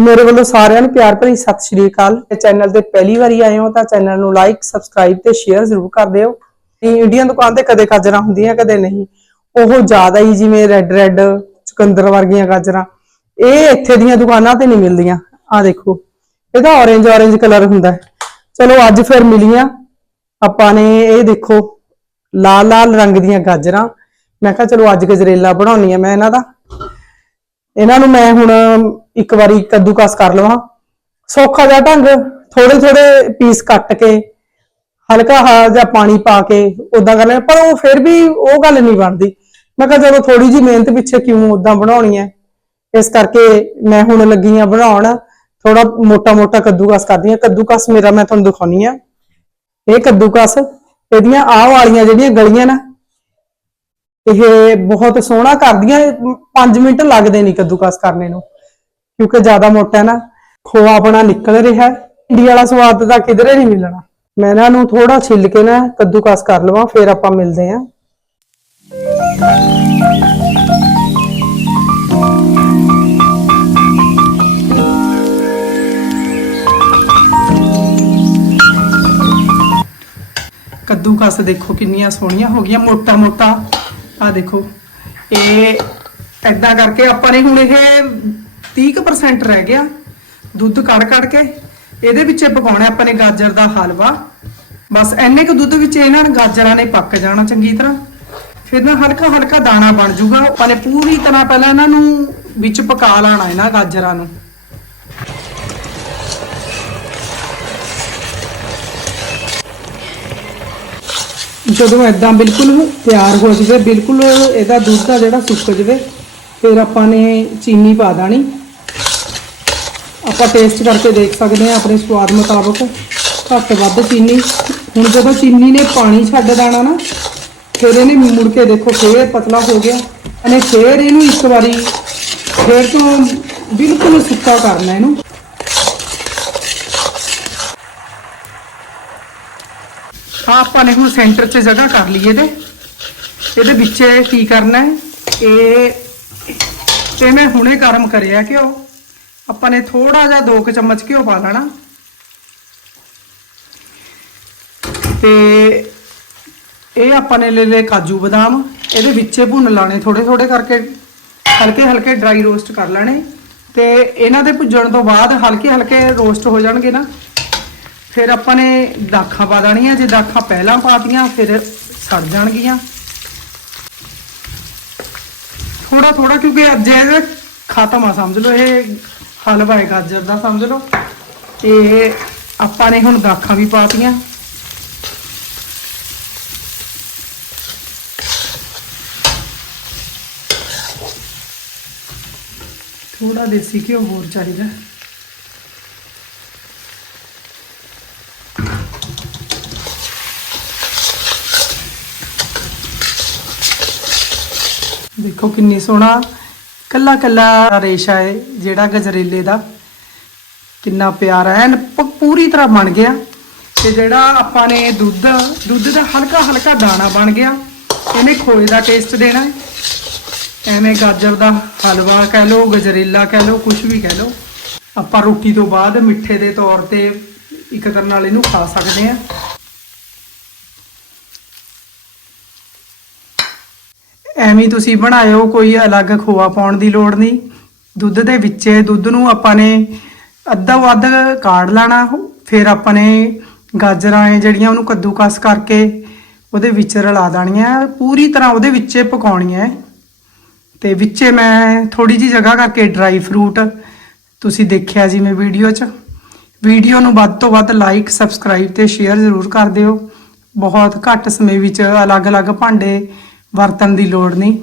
ਮੇਰੇ ਵੱਲੋਂ ਸਾਰਿਆਂ ਨੂੰ ਪਿਆਰ ਭਰੀ ਸਤਿ ਸ਼੍ਰੀ ਅਕਾਲ। ਚੈਨਲ ਤੇ ਪਹਿਲੀ ਵਾਰੀ ਆਏ ਹੋ ਤਾਂ ਚੈਨਲ ਨੂੰ ਲਾਈਕ ਸਬਸਕ੍ਰਾਈਬ ਤੇ ਸ਼ੇਅਰ ਜ਼ਰੂਰ ਕਰ ਦਿਓ। ਇੰਡੀਅਨ ਦੁਕਾਨ ਤੇ ਕਦੇ ਗਾਜਰਾਂ ਹੁੰਦੀਆਂ, ਕਦੇ ਨਹੀਂ। ਉਹ ਜ਼ਿਆਦਾ ਹੀ ਜਿਵੇਂ ਰੈੱਡ ਰੈੱਡ ਚੁਕੰਦਰ ਵਰਗੀਆਂ ਗਾਜਰਾਂ। ਇਹ ਇੱਥੇ ਦੀਆਂ ਦੁਕਾਨਾਂ ਤੇ ਨਹੀਂ ਮਿਲਦੀਆਂ। ਆ ਦੇਖੋ, ਇਹਦਾ orange orange ਕਲਰ ਹੁੰਦਾ ਚਲੋ ਅੱਜ ਫਿਰ ਮਿਲੀਆਂ। ਆਪਾਂ ਨੇ ਇਹ ਦੇਖੋ, ਲਾਲ ਲਾਲ ਰੰਗ ਦੀਆਂ ਗਾਜਰਾਂ। ਮੈਂ ਕਿਹਾ ਚਲੋ ਅੱਜ ਗਜਰੇਲਾ ਬਣਾਉਣੀ ਆ ਮੈਂ ਇਹਨਾਂ ਦਾ। ਇਹਨਾਂ ਨੂੰ ਮੈਂ ਹੁਣ ਇੱਕ ਵਾਰੀ ਕੱਦੂਕਸ ਕਰ ਲਵਾਂ। ਸੌਖਾ ਜਿਹਾ ਢੰਗ ਥੋੜੇ ਥੋੜੇ ਪੀਸ ਕੱਟ ਕੇ, ਹਲਕਾ ਹਾ ਜਿਹਾ ਪਾਣੀ ਪਾ ਕੇ ਉਦਾਂ ਕਰ ਲੈਣਾ। ਪਰ ਉਹ ਫਿਰ ਵੀ ਉਹ ਗੱਲ ਨਹੀਂ ਬਣਦੀ। ਮੈਂ ਕਿਹਾ ਚਲੋ ਥੋੜੀ ਜੀ ਮਿਹਨਤ ਪਿੱਛੇ ਕਿਉਂ ਉਦਾਂ ਬਣਾਉਣੀ ਹੈ? ਇਸ ਕਰਕੇ ਮੈਂ ਹੁਣ ਲੱਗੀ ਆ ਬਣਾਉਣ। ਥੋੜਾ ਮੋਟਾ ਮੋਟਾ ਕੱਦੂਕਸ ਕਰਦੀ ਆ ਕੱਦੂਕਸ ਮੇਰਾ ਮੈਂ ਤੁਹਾਨੂੰ ਦਿਖਾਉਣੀ ਆ ਇਹ ਕੱਦੂਕਸ, ਇਹਦੀਆਂ ਆਹ ਵਾਲੀਆਂ ਜਿਹੜੀਆਂ ਗਲੀਆਂ ਨਾ, ਇਹ ਬਹੁਤ ਸੋਹਣਾ ਕਰਦੀਆਂ। 5 ਮਿੰਟ ਲੱਗਦੇ ਨਹੀਂ ਕੱਦੂਕਸ ਕਰਨੇ ਨੂੰ। ਕਿਉਂਕਿ ਜ਼ਿਆਦਾ ਮੋਟਾ ਨਾ, ਖੋਆ ਆਪਣਾ ਨਿਕਲ ਰਿਹਾ ਹੈ। ਇੰਡੀ ਵਾਲਾ ਸਵਾਦ ਤਾਂ ਕਿਧਰੇ ਨਹੀਂ ਮਿਲਣਾ। ਮੈਂ ਇਹਨਾਂ ਨੂੰ ਥੋੜਾ ਛਿੱਲ ਕੇ ਨਾ ਕੱਦੂਕਸ ਕਰ ਲਵਾਂ, ਫਿਰ ਆਪਾਂ ਮਿਲਦੇ ਆਂ ਕੱਦੂਕਸ ਦੇਖੋ ਕਿੰਨੀਆਂ ਸੋਹਣੀਆਂ ਹੋ ਗਈਆਂ, ਮੋਟਾ ਮੋਟਾ। ਆ ਦੇਖੋ, ਇਹ ਐਦਾਂ ਕਰਕੇ ਆਪਾਂ ਨੇ ਹੁਣ ਇਹ 30% ਰਹਿ ਗਿਆ। ਦੁੱਧ ਕੱਢ ਕੱਢ ਕੇ। ਇਹਦੇ ਵਿੱਚ ਪਕਾਉਣਾ ਆਪਾਂ ਨੇ ਗਾਜਰ ਦਾ ਹਲਵਾ। ਬਸ ਐਨੇ ਕੁ ਦੁੱਧ ਵਿੱਚ ਇਹਨਾਂ ਨੇ ਗਾਜਰਾਂ ਨੇ ਪੱਕ ਜਾਣਾ ਚੰਗੀ ਤਰ੍ਹਾਂ। ਫਿਰ ਨਾ ਹਲਕਾ ਹਲਕਾ ਦਾਣਾ ਬਣ ਜਾਊਗਾ ਆਪਾਂ ਨੇ ਪੂਰੀ ਤਰ੍ਹਾਂ ਪਹਿਲਾਂ ਇਹਨਾਂ ਨੂੰ ਵਿੱਚ ਪਕਾ ਲੈਣਾ ਇਹਨਾਂ ਗਾਜਰਾਂ ਨੂੰ। ਜਦੋਂ ਐਦਾਂ ਬਿਲਕੁਲ ਤਿਆਰ ਹੋ ਜਾਵੇ, ਬਿਲਕੁਲ ਇਹਦਾ ਦੁੱਧ ਆ ਜਿਹੜਾ ਸੁੱਕ ਜਾਵੇ, ਫਿਰ ਆਪਾਂ ਨੇ ਚੀਨੀ ਪਾ ਦੇਣੀ। ਆਪਾਂ ਟੇਸਟ ਕਰਕੇ ਦੇਖ ਸਕਦੇ ਹਾਂ ਆਪਣੇ ਸਵਾਦ ਮੁਤਾਬਕ। ਘੱਟ ਵੱਧ ਚੀਨੀ। ਹੁਣ ਜਦੋਂ ਚੀਨੀ ਨੇ ਪਾਣੀ ਛੱਡ ਦੇਣਾ ਨਾ, ਫਿਰ ਇਹਨੇ ਮੁੜ ਕੇ ਦੇਖੋ ਫੇਰ ਪਤਲਾ ਹੋ ਗਿਆ। ਅਨੇ ਫੇਰ ਇਹਨੂੰ ਇੱਕ ਵਾਰੀ ਫੇਰ ਤੋਂ ਬਿਲਕੁਲ ਸੁੱਕਾ ਕਰਨਾ ਇਹਨੂੰ। ਆਹ ਆਪਾਂ ਨੇ ਹੁਣ ਸੈਂਟਰ 'ਚ ਜਗ੍ਹਾ ਕਰ ਲਈ ਇਹਦੇ। ਇਹਦੇ ਵਿੱਚ ਕੀ ਕਰਨਾ ਹੈ? ਇਹ ਤੇ ਮੈਂ ਹੁਣੇ ਗਰਮ ਕਰਿਆ ਕਿ ਉਹ ਆਪਾਂ ਨੇ ਥੋੜਾ ਜਿਹਾ 2 ਕੁ ਚਮਚ ਘਿਓ ਪਾ ਲੈਣਾ। ਤੇ ਇਹ ਆਪਾਂ ਨੇ ਲੈ ਲਏ ਕਾਜੂ ਬਦਾਮ। ਇਹਦੇ ਵਿੱਚੇ ਭੁੰਨ ਲਾਣੇ ਥੋੜੇ ਥੋੜੇ ਕਰਕੇ ਹਲਕੇ ਹਲਕੇ ਡਰਾਈ ਰੋਸਟ ਕਰ ਲੈਣੇ। ਤੇ ਇਹਨਾਂ ਦੇ ਭੁੱਜਣ ਤੋਂ ਬਾਅਦ ਹਲਕੇ ਹਲਕੇ ਰੋਸਟ ਹੋ ਜਾਣਗੇ ਨਾ। ਫਿਰ ਆਪਾਂ ਨੇ ਦਾਖਾਂ ਪਾ ਦੇਣੀਆਂ, ਜੇ ਦਾਖਾਂ ਪਹਿਲਾਂ ਪਾਤੀਆਂ, ਫਿਰ ਸੜ ਜਾਣਗੀਆਂ। ਥੋੜਾ ਥੋੜਾ ਕਿਉਂਕਿ ਅੱਜ ਇਹ ਖਤਮ ਆ, ਸਮਝ ਲਓ, ਇਹ ਹਲਵਾ ਹੈ ਗਾਜਰ ਦਾ, ਸਮਝ ਲਓ। ਤੇ ਆਪਾਂ ਨੇ ਹੁਣ ਦਾਖਾਂ ਵੀ ਪਾਤੀਆਂ। ਥੋੜਾ ਦੇਸੀ ਘਿਓ ਹੋਰ ਚਾਹੀਦਾ। ਦੇਖੋ ਕਿੰਨੀ ਸੋਹਣਾ ਕੱਲਾ ਕੱਲਾ ਰੇਸ਼ਾ ਹੈ ਜਿਹੜਾ ਗਜਰੇਲੇ ਦਾ। ਕਿੰਨਾ ਪਿਆਰਾ, ਐਨ ਪੂਰੀ ਤਰ੍ਹਾਂ ਬਣ ਗਿਆ। ਤੇ ਜਿਹੜਾ ਆਪਾਂ ਨੇ ਦੁੱਧ ਦੁੱਧ ਦਾ ਹਲਕਾ ਹਲਕਾ ਦਾਣਾ ਬਣ ਗਿਆ। ਇਹਨੇ ਖੋਏ ਦਾ ਟੇਸਟ ਦੇਣਾ ਹੈ ਐਵੇਂ ਗਾਜਰ ਦਾ ਹਲਵਾ ਕਹਿ ਲਓ, ਗਜਰੇਲਾ ਕਹਿ ਲਓ ਕੁਝ ਵੀ ਕਹਿ ਲਓ। ਆਪਾਂ ਰੋਟੀ ਤੋਂ ਬਾਅਦ ਮਿੱਠੇ ਦੇ ਤੌਰ ਤੇ ਇੱਕ ਕਰਨ ਨਾਲ ਇਹਨੂੰ ਖਾ ਸਕਦੇ ਆ ਐਵੇਂ ਤੁਸੀਂ ਬਣਾਇਓ, ਕੋਈ ਅਲੱਗ ਖੋਆ ਪਾਉਣ ਦੀ ਲੋੜ ਨਹੀਂ। ਦੁੱਧ ਦੇ ਵਿੱਚ ਦੁੱਧ ਨੂੰ ਆਪਾਂ ਨੇ ਅੱਧਾ ਵੱਧ ਕਾੜ ਲੈਣਾ, ਫਿਰ ਆਪਾਂ ਨੇ ਗਾਜਰਾਂ ਹੈ ਜਿਹੜੀਆਂ ਉਹਨੂੰ ਕੱਦੂਕਸ ਕਰਕੇ ਉਹਦੇ ਵਿੱਚ ਰਲਾ ਦੇਣੀਆਂ ਪੂਰੀ ਤਰ੍ਹਾਂ ਉਹਦੇ ਵਿੱਚ ਪਕਾਉਣੀਆਂ ਹੈ। ਤੇ ਵਿੱਚੇ ਮੈਂ ਥੋੜੀ ਜੀ ਜਗ੍ਹਾ ਕਰਕੇ ਡਰਾਈ ਫਰੂਟ ਤੁਸੀਂ ਦੇਖਿਆ ਜਿਵੇਂ ਵੀਡੀਓ 'ਚ। ਵੀਡੀਓ ਨੂੰ ਵੱਧ ਤੋਂ ਵੱਧ ਲਾਈਕ, ਸਬਸਕ੍ਰਾਈਬ ਤੇ ਸ਼ੇਅਰ ਜ਼ਰੂਰ ਕਰ ਦਿਓ। ਬਹੁਤ ਘੱਟ ਸਮੇਂ ਵਿੱਚ ਅਲੱਗ-ਅਲੱਗ ਭਾਂਡੇ ਵਰਤਣ ਦੀ ਲੋੜ ਨਹੀਂ।